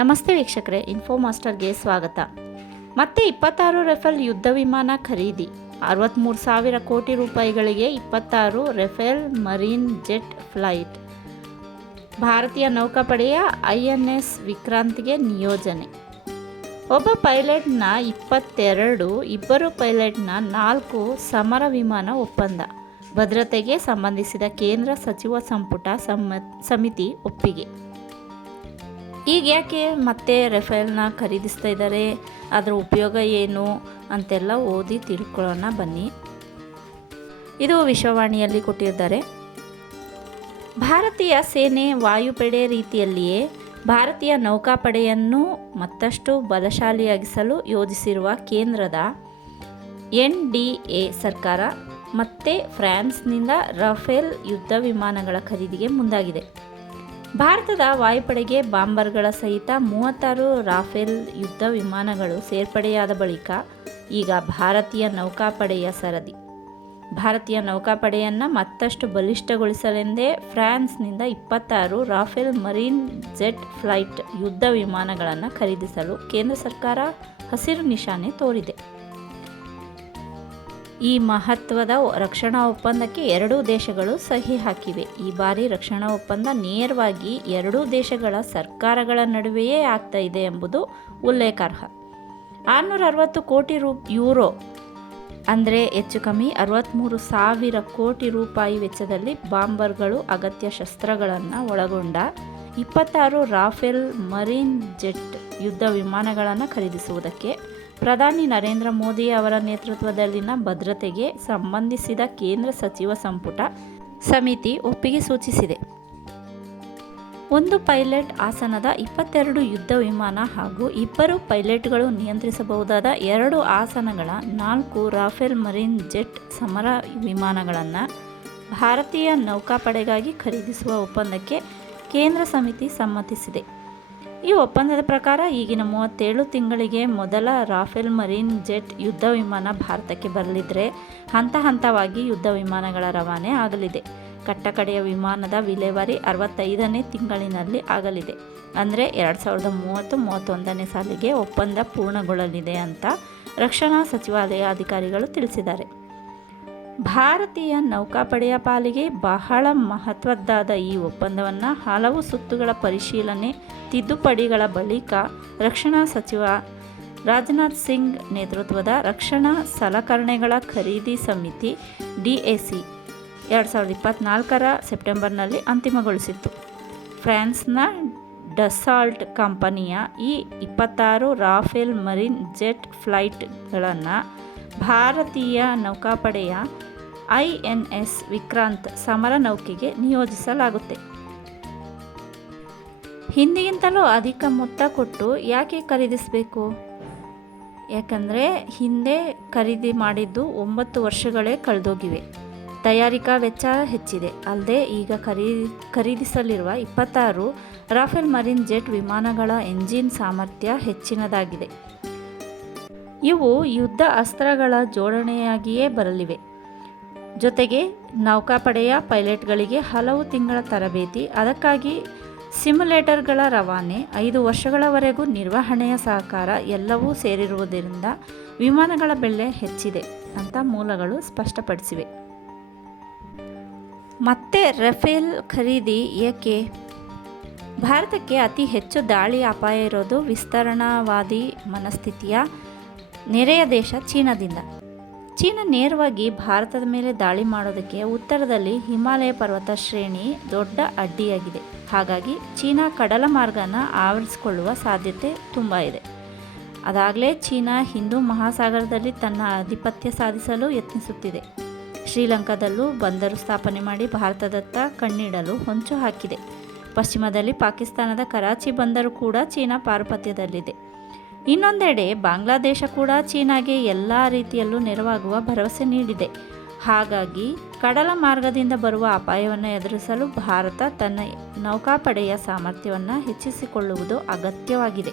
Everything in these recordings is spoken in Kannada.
ನಮಸ್ತೆ ವೀಕ್ಷಕರೇ ಇನ್ಫೋ ಮಾಸ್ಟರ್ಗೆ ಸ್ವಾಗತ. ಮತ್ತೆ ಇಪ್ಪತ್ತಾರು ರೆಫೇಲ್ ಯುದ್ಧ ವಿಮಾನ ಖರೀದಿ. ಅರವತ್ತ್ಮೂರು ಸಾವಿರ ಕೋಟಿ ರೂಪಾಯಿಗಳಿಗೆ ಇಪ್ಪತ್ತಾರು ರೆಫೇಲ್ ಮರೀನ್ ಜೆಟ್ ಫ್ಲೈಟ್. ಭಾರತೀಯ ನೌಕಾಪಡೆಯ ಐ ಎನ್ ಎಸ್ ವಿಕ್ರಾಂತ್ಗೆ ನಿಯೋಜನೆ. ಒಬ್ಬ ಪೈಲಟ್ನ ಇಪ್ಪತ್ತೆರಡು, ಇಬ್ಬರು ಪೈಲಟ್ನ ನಾಲ್ಕು ಸಮರ ವಿಮಾನ ಒಪ್ಪಂದ. ಭದ್ರತೆಗೆ ಸಂಬಂಧಿಸಿದ ಕೇಂದ್ರ ಸಚಿವ ಸಂಪುಟ ಸಮಿತಿ ಒಪ್ಪಿಗೆ. ಈಗ ಯಾಕೆ ಮತ್ತೆ ರೆಫೈಲ್ನ ಖರೀದಿಸ್ತಾ ಇದ್ದಾರೆ? ಅದರ ಉಪಯೋಗ ಏನು? ಅಂತೆಲ್ಲ ಓದಿ ತಿಳ್ಕೊಳ್ಳೋಣ ಬನ್ನಿ. ಇದು ವಿಶ್ವವಾಣಿಯಲ್ಲಿ ಕೊಟ್ಟಿದ್ದಾರೆ. ಭಾರತೀಯ ಸೇನೆ ವಾಯುಪಡೆ ರೀತಿಯಲ್ಲಿಯೇ ಭಾರತೀಯ ನೌಕಾಪಡೆಯನ್ನು ಮತ್ತಷ್ಟು ಬಲಶಾಲಿಯಾಗಿಸಲು ಯೋಜಿಸಿರುವ ಕೇಂದ್ರದ ಎನ್ ಡಿ ಎ ಸರ್ಕಾರ ಮತ್ತೆ ಫ್ರಾನ್ಸ್ನಿಂದ ರಫೇಲ್ ಯುದ್ಧ ವಿಮಾನಗಳ ಖರೀದಿಗೆ ಮುಂದಾಗಿದೆ. ಭಾರತದ ವಾಯುಪಡೆಗೆ ಬಾಂಬರ್ಗಳ ಸಹಿತ ಮೂವತ್ತಾರು ರಾಫೇಲ್ ಯುದ್ಧ ವಿಮಾನಗಳು ಸೇರ್ಪಡೆಯಾದ ಬಳಿಕ ಈಗ ಭಾರತೀಯ ನೌಕಾಪಡೆಯ ಸರದಿ. ಭಾರತೀಯ ನೌಕಾಪಡೆಯನ್ನು ಮತ್ತಷ್ಟು ಬಲಿಷ್ಠಗೊಳಿಸಲೆಂದೇ ಫ್ರಾನ್ಸ್ನಿಂದ ಇಪ್ಪತ್ತಾರು ರಾಫೆಲ್ ಮರೀನ್ ಜೆಟ್ ಫ್ಲೈಟ್ ಯುದ್ಧ ವಿಮಾನಗಳನ್ನು ಖರೀದಿಸಲು ಕೇಂದ್ರ ಸರ್ಕಾರ ಹಸಿರು ನಿಶಾನೆ ತೋರಿದೆ. ಈ ಮಹತ್ವದ ರಕ್ಷಣಾ ಒಪ್ಪಂದಕ್ಕೆ ಎರಡೂ ದೇಶಗಳು ಸಹಿ ಹಾಕಿವೆ. ಈ ಬಾರಿ ರಕ್ಷಣಾ ಒಪ್ಪಂದ ನೇರವಾಗಿ ಎರಡೂ ದೇಶಗಳ ಸರ್ಕಾರಗಳ ನಡುವೆಯೇ ಆಗ್ತಾ ಇದೆ ಎಂಬುದು ಉಲ್ಲೇಖಾರ್ಹ. ಆರುನೂರ ಅರವತ್ತು ಕೋಟಿ ರೂ, ಯೂರೋ ಅಂದರೆ ಹೆಚ್ಚು ಕಮ್ಮಿ ಅರವತ್ತ್ಮೂರು ಸಾವಿರ ಕೋಟಿ ರೂಪಾಯಿ ವೆಚ್ಚದಲ್ಲಿ ಬಾಂಬರ್ಗಳು ಅಗತ್ಯ ಶಸ್ತ್ರಗಳನ್ನು ಒಳಗೊಂಡ ಇಪ್ಪತ್ತಾರು ರಾಫೆಲ್ ಮರೀನ್ ಜೆಟ್ ಯುದ್ಧ ವಿಮಾನಗಳನ್ನು ಖರೀದಿಸುವುದಕ್ಕೆ ಪ್ರಧಾನಿ ನರೇಂದ್ರ ಮೋದಿ ಅವರ ನೇತೃತ್ವದಲ್ಲಿನ ಭದ್ರತೆಗೆ ಸಂಬಂಧಿಸಿದ ಕೇಂದ್ರ ಸಚಿವ ಸಂಪುಟ ಸಮಿತಿ ಒಪ್ಪಿಗೆ ಸೂಚಿಸಿದೆ. ಒಂದು ಪೈಲಟ್ ಆಸನದ ಇಪ್ಪತ್ತೆರಡು ಯುದ್ಧ ವಿಮಾನ ಹಾಗೂ ಇಬ್ಬರು ಪೈಲಟ್ಗಳು ನಿಯಂತ್ರಿಸಬಹುದಾದ ಎರಡು ಆಸನಗಳ ನಾಲ್ಕು ರಾಫೆಲ್ ಮರೀನ್ ಜೆಟ್ ಸಮರ ವಿಮಾನಗಳನ್ನು ಭಾರತೀಯ ನೌಕಾಪಡೆಗಾಗಿ ಖರೀದಿಸುವ ಒಪ್ಪಂದಕ್ಕೆ ಕೇಂದ್ರ ಸಮಿತಿ ಸಮ್ಮತಿಸಿದೆ. ಈ ಒಪ್ಪಂದದ ಪ್ರಕಾರ ಈಗಿನ ಮೂವತ್ತೇಳು ತಿಂಗಳಿಗೆ ಮೊದಲ ರಾಫೆಲ್ ಮರೀನ್ ಜೆಟ್ ಯುದ್ಧ ವಿಮಾನ ಭಾರತಕ್ಕೆ ಬರಲಿದ್ದರೆ ಹಂತ ಹಂತವಾಗಿ ಯುದ್ಧ ವಿಮಾನಗಳ ರವಾನೆ ಆಗಲಿದೆ. ಕಟ್ಟಕಡೆಯ ವಿಮಾನದ ವಿಲೇವಾರಿ ಅರವತ್ತೈದನೇ ತಿಂಗಳಿನಲ್ಲಿ ಆಗಲಿದೆ. ಅಂದರೆ ಎರಡು ಸಾವಿರದ ಮೂವತ್ತು, ಮೂವತ್ತೊಂದನೇ ಸಾಲಿಗೆ ಒಪ್ಪಂದ ಪೂರ್ಣಗೊಳ್ಳಲಿದೆ ಅಂತ ರಕ್ಷಣಾ ಸಚಿವಾಲಯ ಅಧಿಕಾರಿಗಳು ತಿಳಿಸಿದ್ದಾರೆ. ಭಾರತೀಯ ನೌಕಾಪಡೆಯ ಪಾಲಿಗೆ ಬಹಳ ಮಹತ್ವದ್ದಾದ ಈ ಒಪ್ಪಂದವನ್ನು ಹಲವು ಸುತ್ತುಗಳ ಪರಿಶೀಲನೆ ತಿದ್ದುಪಡಿಗಳ ಬಳಿಕ ರಕ್ಷಣಾ ಸಚಿವ ರಾಜನಾಥ್ ಸಿಂಗ್ ನೇತೃತ್ವದ ರಕ್ಷಣಾ ಸಲಕರಣೆಗಳ ಖರೀದಿ ಸಮಿತಿ ಡಿಎಸಿ ಎರಡು ಸಾವಿರದ ಇಪ್ಪತ್ತ್ನಾಲ್ಕರ ಸೆಪ್ಟೆಂಬರ್ನಲ್ಲಿ ಅಂತಿಮಗೊಳಿಸಿತ್ತು. ಫ್ರಾನ್ಸ್ನ ಡಸಾಲ್ಟ್ ಕಂಪನಿಯ ಈ ಇಪ್ಪತ್ತಾರು ರಾಫೆಲ್ ಮರಿನ್ ಜೆಟ್ ಫ್ಲೈಟ್ಗಳನ್ನು ಭಾರತೀಯ ನೌಕಾಪಡೆಯ ಐ ಎನ್ ಎಸ್ ವಿಕ್ರಾಂತ್ ಸಮರ ನೌಕೆಗೆ ನಿಯೋಜಿಸಲಾಗುತ್ತೆ. ಹಿಂದಿಗಿಂತಲೂ ಅಧಿಕ ಮೊತ್ತ ಕೊಟ್ಟು ಯಾಕೆ ಖರೀದಿಸಬೇಕು? ಯಾಕಂದರೆ ಹಿಂದೆ ಖರೀದಿ ಮಾಡಿದ್ದು ಒಂಬತ್ತು ವರ್ಷಗಳೇ ಕಳೆದೋಗಿವೆ. ತಯಾರಿಕಾ ವೆಚ್ಚ ಹೆಚ್ಚಿದೆ. ಅಲ್ಲದೆ ಈಗ ಖರೀದಿ ಖರೀದಿಸಲಿರುವ ಇಪ್ಪತ್ತಾರು ರಾಫೆಲ್ ಮರಿನ್ ಜೆಟ್ ವಿಮಾನಗಳ ಎಂಜಿನ್ ಸಾಮರ್ಥ್ಯ ಹೆಚ್ಚಿನದಾಗಿದೆ. ಇವು ಯುದ್ಧ ಅಸ್ತ್ರಗಳ ಜೋಡಣೆಯಾಗಿಯೇ ಬರಲಿವೆ. ಜೊತೆಗೆ ನೌಕಾಪಡೆಯ ಪೈಲಟ್ಗಳಿಗೆ ಹಲವು ತಿಂಗಳ ತರಬೇತಿ, ಅದಕ್ಕಾಗಿ ಸಿಮ್ಯುಲೇಟರ್ಗಳ ರವಾನೆ, ಐದು ವರ್ಷಗಳವರೆಗೂ ನಿರ್ವಹಣೆಯ ಸಹಕಾರ ಎಲ್ಲವೂ ಸೇರಿರುವುದರಿಂದ ವಿಮಾನಗಳ ಬೆಲೆ ಹೆಚ್ಚಿದೆ ಅಂತ ಮೂಲಗಳು ಸ್ಪಷ್ಟಪಡಿಸಿವೆ. ಮತ್ತೆ ರಫೇಲ್ ಖರೀದಿ ಏಕೆ? ಭಾರತಕ್ಕೆ ಅತಿ ಹೆಚ್ಚು ದಾಳಿ ಅಪಾಯ ಇರೋದು ವಿಸ್ತರಣಾವಾದಿ ಮನಸ್ಥಿತಿಯ ನೆರೆಯ ದೇಶ ಚೀನಾದಿಂದ. ಚೀನಾ ನೇರವಾಗಿ ಭಾರತದ ಮೇಲೆ ದಾಳಿ ಮಾಡೋದಕ್ಕೆ ಉತ್ತರದಲ್ಲಿ ಹಿಮಾಲಯ ಪರ್ವತ ಶ್ರೇಣಿ ದೊಡ್ಡ ಅಡ್ಡಿಯಾಗಿದೆ. ಹಾಗಾಗಿ ಚೀನಾ ಕಡಲ ಮಾರ್ಗನ ಆವರಿಸಿಕೊಳ್ಳುವ ಸಾಧ್ಯತೆ ತುಂಬ ಇದೆ. ಅದಾಗಲೇ ಚೀನಾ ಹಿಂದೂ ಮಹಾಸಾಗರದಲ್ಲಿ ತನ್ನ ಆಧಿಪತ್ಯ ಸಾಧಿಸಲು ಯತ್ನಿಸುತ್ತಿದೆ. ಶ್ರೀಲಂಕಾದಲ್ಲೂ ಬಂದರು ಸ್ಥಾಪನೆ ಮಾಡಿ ಭಾರತದತ್ತ ಕಣ್ಣಿಡಲು ಹೊಂಚು ಹಾಕಿದೆ. ಪಶ್ಚಿಮದಲ್ಲಿ ಪಾಕಿಸ್ತಾನದ ಕರಾಚಿ ಬಂದರು ಕೂಡ ಚೀನಾ ಪಾರುಪತ್ಯದಲ್ಲಿದೆ. ಇನ್ನೊಂದೆಡೆ ಬಾಂಗ್ಲಾದೇಶ ಕೂಡ ಚೀನಾಗೆ ಎಲ್ಲ ರೀತಿಯಲ್ಲೂ ನೆರವಾಗುವ ಭರವಸೆ ನೀಡಿದೆ. ಹಾಗಾಗಿ ಕಡಲ ಮಾರ್ಗದಿಂದ ಬರುವ ಅಪಾಯವನ್ನು ಎದುರಿಸಲು ಭಾರತ ತನ್ನ ನೌಕಾಪಡೆಯ ಸಾಮರ್ಥ್ಯವನ್ನು ಹೆಚ್ಚಿಸಿಕೊಳ್ಳುವುದು ಅಗತ್ಯವಾಗಿದೆ.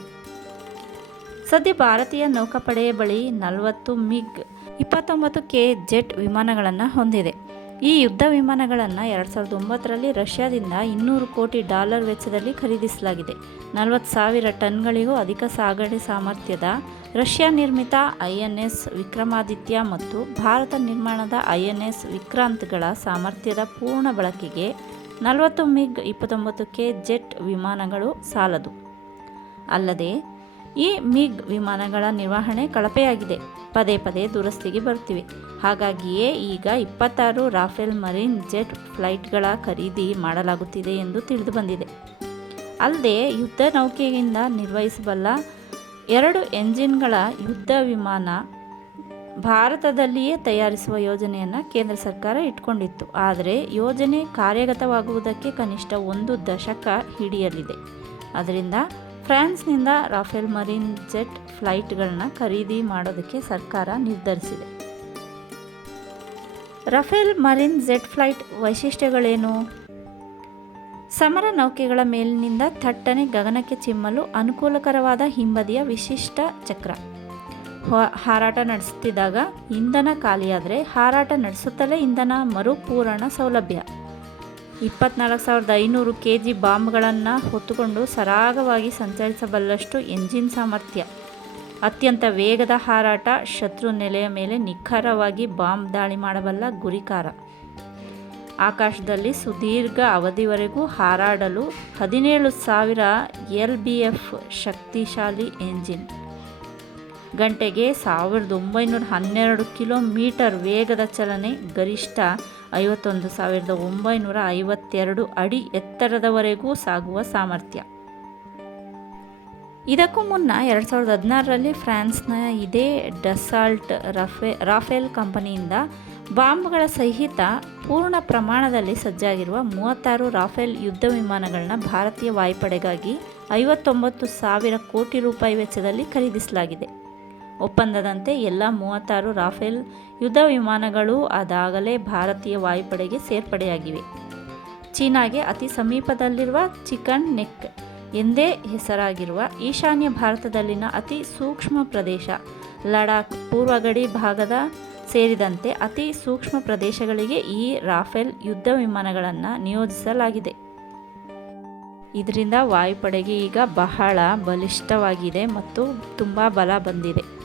ಸದ್ಯ ಭಾರತೀಯ ನೌಕಾಪಡೆಯ ಬಳಿ ನಲವತ್ತು ಮಿಗ್ ಇಪ್ಪತ್ತೊಂಬತ್ತು ಕೆ ಜೆಟ್ ವಿಮಾನಗಳನ್ನು ಹೊಂದಿದೆ. ಈ ಯುದ್ಧ ವಿಮಾನಗಳನ್ನು ಎರಡು ಸಾವಿರದ ಒಂಬತ್ತರಲ್ಲಿ ರಷ್ಯಾದಿಂದ ಇನ್ನೂರು ಕೋಟಿ ಡಾಲರ್ ವೆಚ್ಚದಲ್ಲಿ ಖರೀದಿಸಲಾಗಿದೆ. ನಲವತ್ತು ಸಾವಿರ ಟನ್ಗಳಿಗೂ ಅಧಿಕ ಸಾಗಣೆ ಸಾಮರ್ಥ್ಯದ ರಷ್ಯಾ ನಿರ್ಮಿತ ಐ ಎನ್ ಎಸ್ ವಿಕ್ರಮಾದಿತ್ಯ ಮತ್ತು ಭಾರತ ನಿರ್ಮಾಣದ ಐ ಎನ್ ಎಸ್ ವಿಕ್ರಾಂತ್ಗಳ ಸಾಮರ್ಥ್ಯದ ಪೂರ್ಣ ಬಳಕೆಗೆ ನಲವತ್ತು ಮಿಗ್ ಇಪ್ಪತ್ತೊಂಬತ್ತು ಕೆ ಜೆಟ್ ವಿಮಾನಗಳು ಸಾಲದು. ಅಲ್ಲದೆ ಈ ಮಿಗ್ ವಿಮಾನಗಳ ನಿರ್ವಹಣೆ ಕಳಪೆಯಾಗಿದೆ. ಪದೇ ಪದೇ ದುರಸ್ತಿಗೆ ಬರ್ತಿವೆ ಹಾಗಾಗಿಯೇ ಈಗ ಇಪ್ಪತ್ತಾರು ರಾಫೆಲ್ ಮರೀನ್ ಜೆಟ್ ಫ್ಲೈಟ್ಗಳ ಖರೀದಿ ಮಾಡಲಾಗುತ್ತಿದೆ ಎಂದು ತಿಳಿದು ಬಂದಿದೆ. ಅಲ್ಲದೆ ಯುದ್ಧ ನೌಕೆಯಿಂದ ನಿರ್ವಹಿಸಬಲ್ಲ ಎರಡು ಎಂಜಿನ್ಗಳ ಯುದ್ಧ ವಿಮಾನ ಭಾರತದಲ್ಲಿಯೇ ತಯಾರಿಸುವ ಯೋಜನೆಯನ್ನು ಕೇಂದ್ರ ಸರ್ಕಾರ ಇಟ್ಕೊಂಡಿತ್ತು. ಆದರೆ ಯೋಜನೆ ಕಾರ್ಯಗತವಾಗುವುದಕ್ಕೆ ಕನಿಷ್ಠ ಒಂದು ದಶಕ ಹಿಡಿಯಲಿದೆ. ಅದರಿಂದ ಫ್ರಾನ್ಸ್ನಿಂದ ರಾಫೆಲ್ ಮರೀನ್ ಜೆಟ್ ಫ್ಲೈಟ್ಗಳನ್ನ ಖರೀದಿ ಮಾಡೋದಕ್ಕೆ ಸರ್ಕಾರ ನಿರ್ಧರಿಸಿದೆ. ರಫೇಲ್ ಮರಿನ್ ಜೆಟ್ ಫ್ಲೈಟ್ ವೈಶಿಷ್ಟ್ಯಗಳೇನು? ಸಮರ ನೌಕೆಗಳ ಮೇಲಿನಿಂದ ಥಟ್ಟನೆ ಗಗನಕ್ಕೆ ಚಿಮ್ಮಲು ಅನುಕೂಲಕರವಾದ ಹಿಂಬದಿಯ ವಿಶಿಷ್ಟ ಚಕ್ರ. ಹಾರಾಟ ನಡೆಸುತ್ತಿದ್ದಾಗ ಇಂಧನ ಖಾಲಿಯಾದರೆ ಹಾರಾಟ ನಡೆಸುತ್ತಲೇ ಇಂಧನ ಮರುಪೂರಣ ಸೌಲಭ್ಯ. ಇಪ್ಪತ್ನಾಲ್ಕು ಸಾವಿರದ ಐನೂರು ಕೆ ಜಿ ಬಾಂಬ್ಗಳನ್ನು ಹೊತ್ತುಕೊಂಡು ಸರಾಗವಾಗಿ ಸಂಚರಿಸಬಲ್ಲಷ್ಟು ಎಂಜಿನ್ ಸಾಮರ್ಥ್ಯ. ಅತ್ಯಂತ ವೇಗದ ಹಾರಾಟ, ಶತ್ರು ನೆಲೆಯ ಮೇಲೆ ನಿಖರವಾಗಿ ಬಾಂಬ್ ದಾಳಿ ಮಾಡಬಲ್ಲ ಗುರಿಕಾರ. ಆಕಾಶದಲ್ಲಿ ಸುದೀರ್ಘ ಅವಧಿವರೆಗೂ ಹಾರಾಡಲು ಹದಿನೇಳು ಸಾವಿರ ಎಲ್ ಬಿ ಎಫ್ ಶಕ್ತಿಶಾಲಿ ಎಂಜಿನ್. ಗಂಟೆಗೆ ಸಾವಿರದ ಒಂಬೈನೂರ ಹನ್ನೆರಡು ಕಿಲೋಮೀಟರ್ ವೇಗದ ಚಲನೆ ಗರಿಷ್ಠ ಐವತ್ತೊಂದು ಸಾವಿರದ ಒಂಬೈನೂರ ಐವತ್ತೆರಡು ಅಡಿ ಎತ್ತರದವರೆಗೂ ಸಾಗುವ ಸಾಮರ್ಥ್ಯ. ಇದಕ್ಕೂ ಮುನ್ನ ಎರಡು ಸಾವಿರದ ಹದಿನಾರರಲ್ಲಿ ಫ್ರಾನ್ಸ್ನ ಇದೇ ಡಸಾಲ್ಟ್ ರಫೆ, ರಾಫೆಲ್ ಕಂಪನಿಯಿಂದ ಬಾಂಬ್ಗಳ ಸಹಿತ ಪೂರ್ಣ ಪ್ರಮಾಣದಲ್ಲಿ ಸಜ್ಜಾಗಿರುವ ಮೂವತ್ತಾರು ರಾಫೆಲ್ ಯುದ್ಧ ವಿಮಾನಗಳನ್ನ ಭಾರತೀಯ ವಾಯುಪಡೆಗಾಗಿ ಐವತ್ತೊಂಬತ್ತು ಸಾವಿರ ಕೋಟಿ ರೂಪಾಯಿ ವೆಚ್ಚದಲ್ಲಿ ಖರೀದಿಸಲಾಗಿದೆ. ಒಪ್ಪಂದದಂತೆ ಎಲ್ಲ ಮೂವತ್ತಾರು ರಾಫೆಲ್ ಯುದ್ಧ ವಿಮಾನಗಳು ಅದಾಗಲೇ ಭಾರತೀಯ ವಾಯುಪಡೆಗೆ ಸೇರ್ಪಡೆಯಾಗಿವೆ. ಚೀನಾಗೆ ಅತಿ ಸಮೀಪದಲ್ಲಿರುವ ಚಿಕನ್ ನೆಕ್ ಎಂದೇ ಹೆಸರಾಗಿರುವ ಈಶಾನ್ಯ ಭಾರತದಲ್ಲಿನ ಅತಿ ಸೂಕ್ಷ್ಮ ಪ್ರದೇಶ. ಲಡಾಖ್ ಪೂರ್ವ ಗಡಿ ಭಾಗದ ಸೇರಿದಂತೆ ಅತಿ ಸೂಕ್ಷ್ಮ ಪ್ರದೇಶಗಳಿಗೆ ಈ ರಾಫೆಲ್ ಯುದ್ಧ ವಿಮಾನಗಳನ್ನು ನಿಯೋಜಿಸಲಾಗಿದೆ. ಇದರಿಂದ ವಾಯುಪಡೆಗೆ ಈಗ ಬಹಳ ಬಲಿಷ್ಠವಾಗಿದೆ ಮತ್ತು ತುಂಬ ಬಲ ಬಂದಿದೆ.